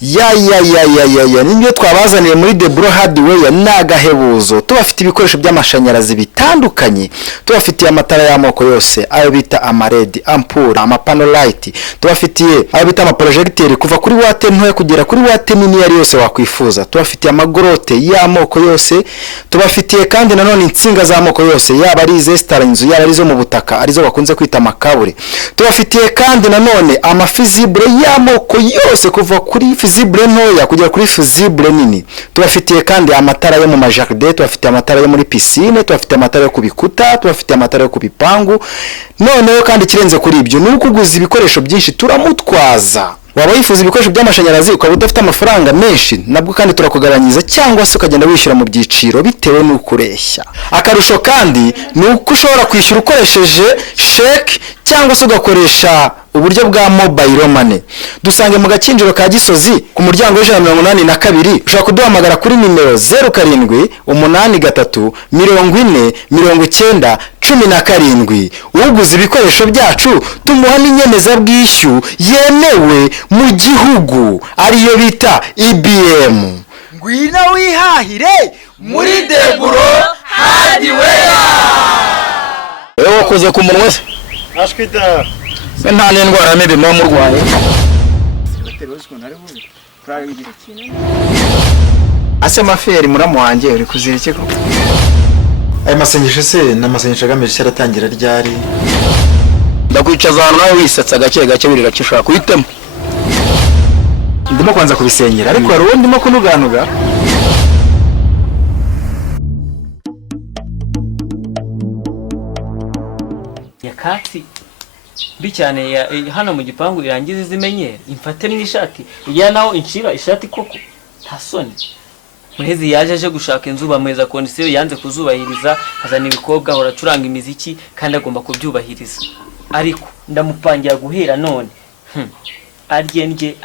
ya nibyo twabazaniye muri Debro Hardware nagahebuzo tubafite ibikoresho by'amashanyarazi bitandukanye tubafitiye amatara y'amoko yose ayo bita amaredi ampure amapano light tubafitiye ayo bita amaprojecteur kuva kuri wate ntoya kugera kuri wate nini yari yose wakwifuza tubafitiye amagorote y'amoko yose tubafitiye kandi nanone insinga z'amoko yose yaba ari izestara inzu yaba ari zo mu butaka arizo bakunze kwita makabure tubafitiye kandi nanone amafizible y'amoko yose kuva kuri fizible ntoya kugera kuri fizible nini tubafitiye kandi amatara yo mu majardin tubafitiye amatara yo muri piscine tubafitiye amatara yo kubikuta tubafitiye amatara yo kubipangu noneho kandi kirenze kuri ibyo nuko uguza ibikoresho byinshi turamutwaza waba wifuza ibikoresho by'amashanyarazi ukaba udafite amafaranga menshi nabwo kandi turakugabanyiriza cyangwa se ukagenda wishyura mu byiciro bitewe n'ukureshya akarusho kandi nuko ushobora kwishyura ukoresheje cheque cyangwa se ugakoresha uburyo bwa mobile money dusange mu gakinjiro ka Gisozi ku muryango w'182 ushaka kuduhamagara kuri nimero 0783409017 uguze ibikoresho byacu tumuha n'inyemezabwishyu yemewe mu gihugu ariyo bita IBM ngwino wihahire muri Debro Hardware ewe wakoze ku munwa se ashwida nta n'indwara mibi mu murwaye ase maferi muramu wanjye uri kuzira iki ko ayo masengesho se n'amasengesho agamije cyaratangira ryari ndakwicaza ahantu nawe wisatsa gake gake buri gake ushaka kuhitamo ndimo kwanza kubisenyera ariko hari uwo ndimo kunuganuga yakati bicyane hano mu gipangu irangiza izimenyera imfate n'ishati iya naho inshira ishati koko ntasoni muhezi yaje aje gushaka inzu bamweza kondisiyo yanze kuzubahiriza hazana ibikobwa hora curanga imiziki kandi agomba kubyubahiriza ariko ndamupangira guhera none aryenje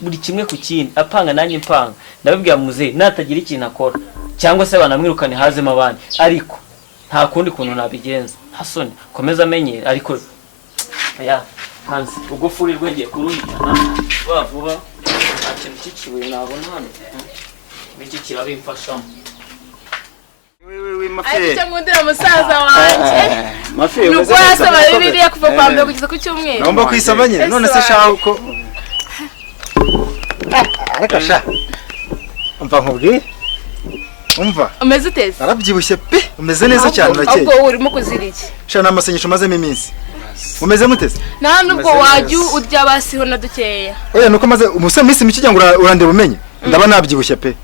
buri kimwe ku kindi apanga nanjye mpanga ndabibwira muze natagira ikintu akora cyangwa se banamwirukane hazemo abandi ariko nta kundi kuntu nabigenza hasoni komeza amenyera ariko ya hanze ugufuri rwenge kuruhitana vuba akintu kikiwe nabona hano biki kirabimfashamo wewe mafere ariko ngundira musaza wanje mafere nuko yasaba Bibiliya kuva kwa mbere kugeza ku cyumweru ngomba kwisaba nyine none se shaho uko ariko sha umva nkubwi umva umeze uteze arabyibushye pe umeze neza cyane urakeye ahubwo urimo kuzira iki sha n'amasengesho mazemo iminsi umeze muteze nta nubwo wajya urya basiho na dukeya oya nuko maze umuse minsi miki ngo urandeba umenye ndaba nabyibushye pe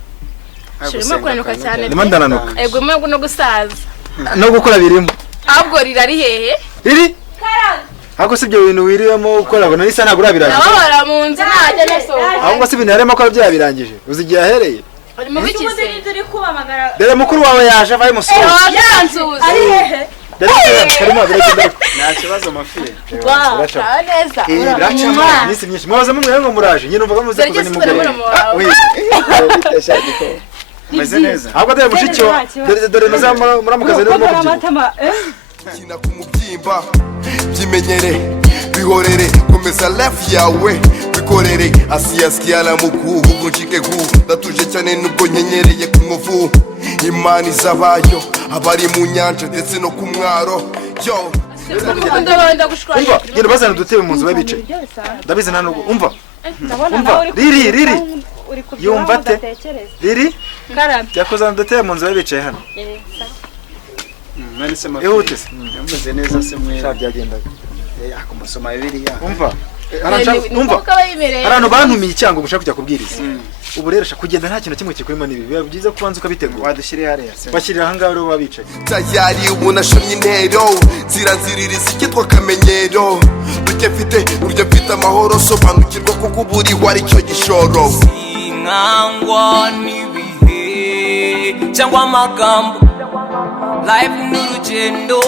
shirimo kuranuka cyane ndimo ndananuka ego mwe no gusaza no gukora birimo ahubwo rirari hehe riri ahubwo si ibyo bintu wiriyemo ukora ngo nisa ntabwo urabirangije nababara mu nzu najya nasohoka ahubwo si ibintu yarimo ko byabirangije uzigiye ahereye ari mu biki se dore mukuru wawe yaje avaye musoro yanzuza ari hehe karimo biragenda nta kibazo mafere sawa neza biracamo minsi myinshi mubaze mumwe ngo muraje nyine umva muze kuza nimugore meze neza ahubwo dore mushikyo dore muramukaze rero amatama kina kumubyimba byimenyere bihorere komeza life yawe bikorere asiyasikia la mukubu bunjike ku datuje cyane nubwo nyenyereye ku muvu imani zabayo abari mu nyanja ndetse no ku mwaro yo ndabanda gushwara umva ngene bazana dutebe mu nzu babice ndabizi nta nubwo umva riri yumva te riri yakuzana dutebe mu nzu babice hano nani se mafere ihute se meze neza se mwe sha byagendaga akumusoma Bibiliya umva Arano bantumiye icyango gushaka kujya kubwiriza ubu rero kugenda nta kintu kimwe kikurimo nibi biba byiza kubanza ukabitegura wadushyire hariya se bashyirira aha ngaho rero babicaye tayari ubona shomye intero ziranziririza ikitwa kamenyero burya mfite amahoro sobanukirwa kuko uburiho ari cyo gishoro sinkangwa n'ibihe cyangwa amagambo life n'urugendo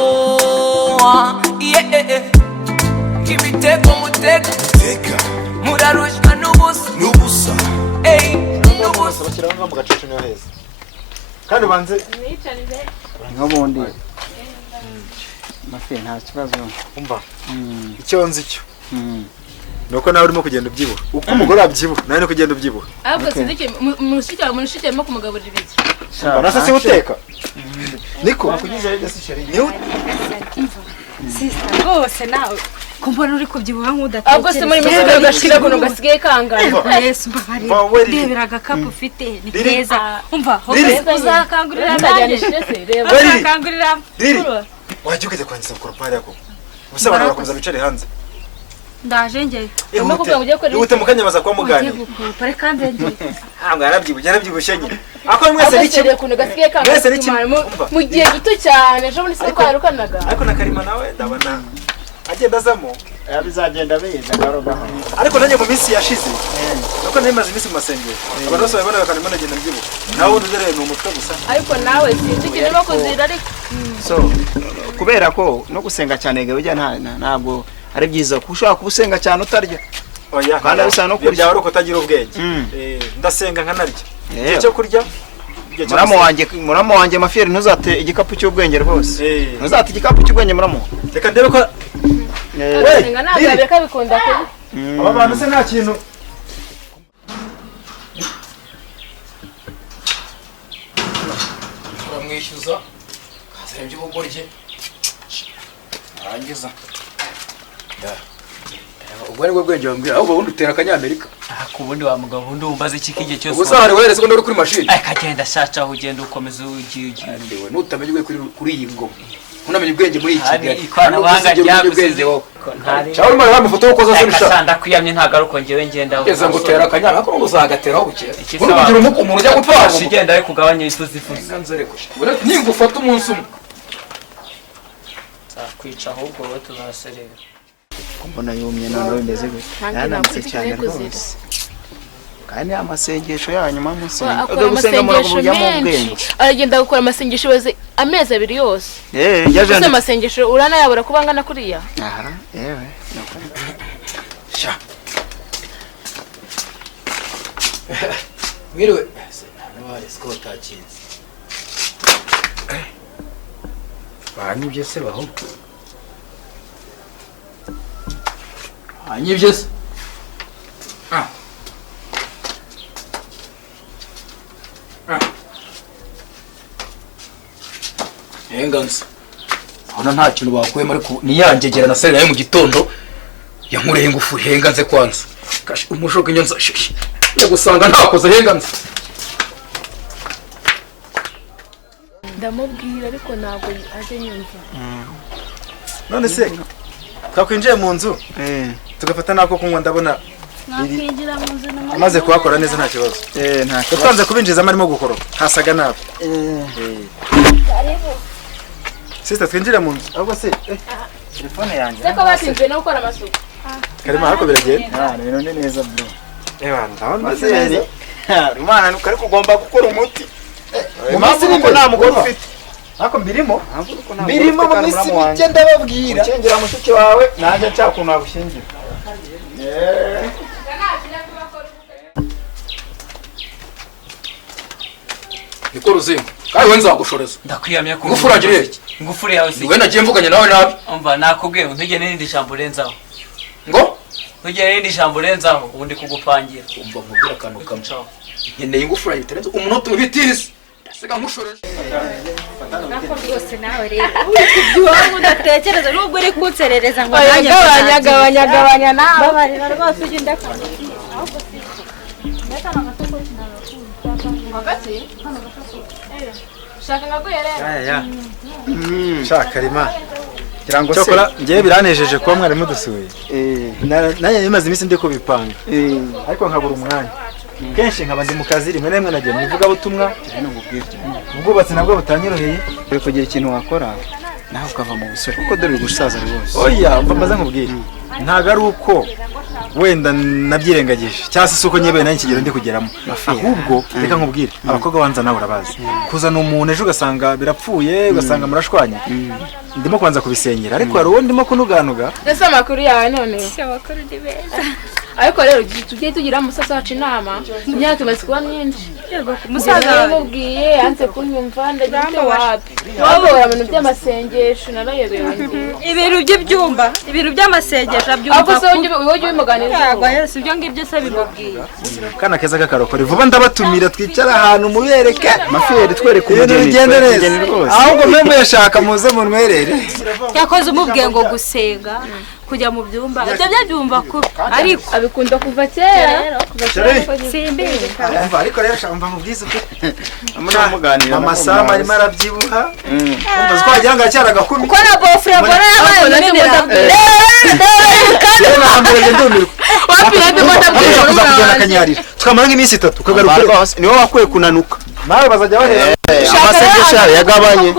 ibitego mutega murarushwa n'ubusa n'ubusa bashyiraho mu gacucu niho heza kandi ubanze nk'ubundi mafere nta kibazo umva icyo nzi cyo nuko nawe urimo kugenda ubyibuha uko umugore abyibuha nawe ni kugenda ubyibuha ahubwo sinzi ikintu murushike arimo kumugaburira iki nasa se uteka niko Sister rwose nawe kumbona uri kubyibuha nk'udatekereza ahubwo se muri misigo gashira kuno gasigaye kangana Yesu mbabarira ndebera agakapu ufite ni keza umva uzakangurira uzakangurira wajya ugeze kwangiza koropari yako gusa abantu bakomeza bicare hanze ndaje njye ihute mukanyamaza kwa mugani pare kandi njye ntabwo yarabyibushye nyine ako mwese ni kimwe kuno gasigaye kangana mu gihe gito cyane ejo muri siko yarukanaga ariko na Karima nawe ndabona agenda azamo bizagenda biza garoga ariko nanjye mu minsi yashize nuko narimaze iminsi mu masengero abantu bose babona bakanema nagenda mbyibuha nawe udurere ni umutwe gusa ariko nawe sinzi ikintu no kuzira ariko so kubera ko no gusenga cyane gabujya ntabwo ari byiza kushaka kubusenga cyane utarya oya kandi bisa no kurya ari uko utagira ubwenge ndasenga nkanarya igihe cyo kurya muramo wanjye Mafieri ntuzate igikapu cy'ubwenge rwose ntuzate igikapu cy'ubwenge muramo reka ndebe ko senga nagabe kabikunda ko aba bantu se nta kintu uramwishyuza kazembye ubugorye arangiza ubwo ari bwo bwenge wambwira ahubwo ubundi utera akanyamerika ku bundi wa mugabo ubundi wumbaze iki k'igihe cyose ubwo sahari weretse ko ndori kuri mashini akagenda ashaca aho ugenda ukomeza ugiye ndiwe nutamenya ubwe kuri iyi ngoma unamenye ubwenge muri iki gihe ikoranabuhanga ryagusize cyangwa urimo urabona amafoto y'uko aza zirusha akasanda kwiyamye ntabwo ari uko ngewe ngenda aho eza ngo utera akanyamerika ariko uzagateraho buke ubundi kugira umuntu ujya gutwara igenda ariko ugabanya ituzifuza nimba ufata umunsi umwe kwica ahubwo wowe tuzaserera mbona yumye none bimeze gutya yananitse cyane rwose kandi amasengesho yanyu mamusenga akora amasengesho menshi aragenda gukora amasengesho baze amezi 2 yose yaje amasengesho urana yabura kubangana kuriya aha yewe sha mwiriwe nabari Scott akinze banyibye se baho anyibye se henganze hano nta kintu bakuyemo ariko niyangegera na serera yo mu gitondo yankureho ingufu henganze kwanza umushoka inyonza ya gusanga ntakoze henganze ndamubwira ariko ntabwo aje nyumva none se twakwinjiye mu nzu tugafata nako kunywa ndabona nakwinjira mu nzu amaze kuhakora neza nta kibazo nta kibazo twanze kubinjizamo arimo gukoroka hasaga nabi sister twinjire mu nzu ahubwo se telefone yanjye seko batinze no gukora amasuku Karima ariko biragenda rero ni neza bro ndabona Mafieri Imana nuko ariko ugomba gukora umuti mu minsi niko nta mugore ufite ariko mbirimo mu minsi mike ndababwira ukengera mushiki wawe nanjye cyakuntu nagushingira niko ruzinga kandi we nzagushoreza ndakwiyamye ku ngufu urangiriye iki ngufu yawe si we nagiye mvuganye nawe nabi umva nakubwiye ntugire n'irindi jambo urenzaho ngo ntugire n'irindi jambo urenzaho ubundi kugupangira umva mubwira akantu kamwe nkeneye ingufu urayiterenze umunota ubitizi ndasiga nkushoreje rwose nawe rero kubyibuha nk'udatekereza nubwo uri kunserereza ngo gabanya nawe babarira rwose ujye ndakana shaka ngaguherera shaka Karima kugira ngo se ngiye biranejeje kuba mwari mudusuye nanjye nimaze iminsi ndi kubipanga ariko nkabura umwanya kenshi nkaba ndi mu kazi rimwe na rimwe nagiye mu ivugabutumwa ubwubatsi nabwo butanyoroheye uri kugira ikintu wakora nawe ukava mu busore kuko dore gusaza rwose oya mva mbaza nkubwire ntago ari uko wenda nabyirengagije cyangwa se uko nyebe nanjye kigero ndi kugeramo ahubwo reka nkubwire abakobwa banza nawe urabazi kuzana umuntu ejo ugasanga birapfuye ugasanga murashwanye ndimo kubanza kubisengera ariko hari uwo ndimo kunuganuga ese amakuru yawe none amakuru ni meza ariko rero tugiye tugira umusaza wacu inama imyaka imaze kuba myinshi umusaza yamubwiye yanze kunyumva ndagira wapi wabora ibintu by'amasengesho narayobewe ibintu by'ibyumba ibintu by'amasengesho abyumva ako se wowe ubimuganiriza yagwa yese ibyo ngibyo se bimubwiye kana keza k'akarokore vuba ndabatumira twicara ahantu mubereke mafiyeri twereke ibintu bigende neza ahubwo mwe muyashaka muze munwerere yakoze umubwiye ngo gusenga kujya mu byumba ibyo byabyumva kubi ariko abikunda kuva kera simbizi ariko rero shamba mu bwiza uko muganira amasama arimo arabyibuha umva twagira ngo acyara agakumi ko na bofre mbona yabaye munini rero nahambere ndumirwa wapira ndimo ndabwira kuzakujyana akanyarira tukamara nk'iminsi 3 ukagaruka niwe wakwiye kunanuka nawe bazajya bahera amasengesho yagabanye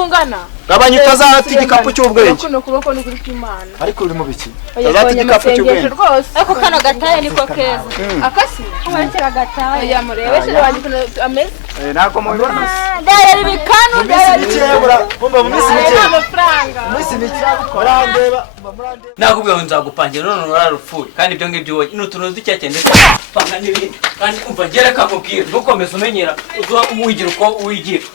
gabanya utazata igikapu cy'ubwenge kuno kuboko no kuri Imana ariko uri mu biki utazata igikapu cy'ubwenge rwose ako kano gataye niko keza akasi kubakira gataye yamurebeshe wanjye kuno ameze nako mubibona ndayari bikanu ndayari bikebura umva mu minsi mike amafaranga minsi mike barandeba nakubwiye ngo nzagupangira none urarupfuye kandi ibyo ngibyo wowe n'utuntu ducyake ndetse panga n'ibindi kandi umva ngere kakubwira ntukomeze umenyera uza wigira uko wigira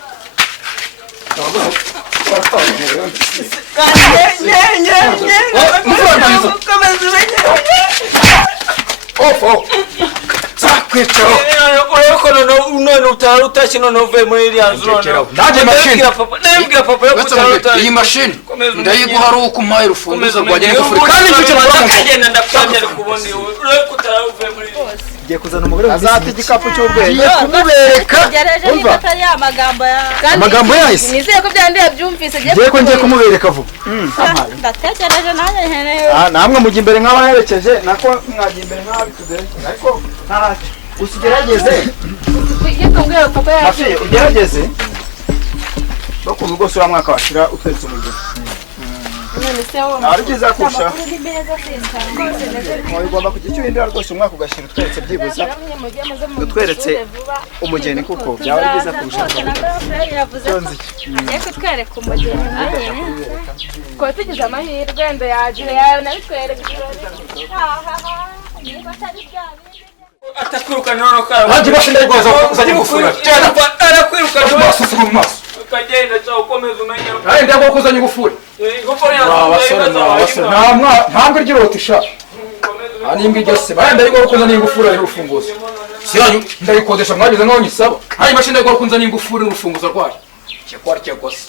iyi mashini ndayiguha ari uko umpaye urufunguzo rwanjye n'ingufuri kandi icyo ngiye kuzana umugore azata igikapu cy'ubwenge kumubereka umva amagambo yahise nizeye ko byandi yabyumvise ngiye ko ngiye kumubereka vuba ndatekereje nanjye nkeneye namwe mujya imbere nk'abaherekeje nako mwajya imbere nk'ababikuze ariko ntacyo usigerageze hafi ugerageze bakuntu rwose uriya mwaka washira utwetse umugeni ari byiza kurusha ugomba kujya icyo uhindura rwose umwaka ugashyira utweretse byibuze utweretse umugeni kuko byaba ari byiza kurusha agiye kutwereka umugeni ko tugize amahirwe ndo yagira yawe nabitwereka atakwirukana noneho kara nanjye bashinda rwaza uzajya gufura cyane arakwirukana basuzuma mu maso ukagenda cyangwa ukomeza umenya kandi ndabwo kuzanya ingufuri ntabwo iryo rotisha nimbwa iryo se barenda ariko kuzana ingufuri n'urufunguzo si yanyu ndayikodesha mwagize nk'aho nyisaba hanyuma mashini ariko kunzana ingufuri n'urufunguzo rwayo cyo kwari cyo gose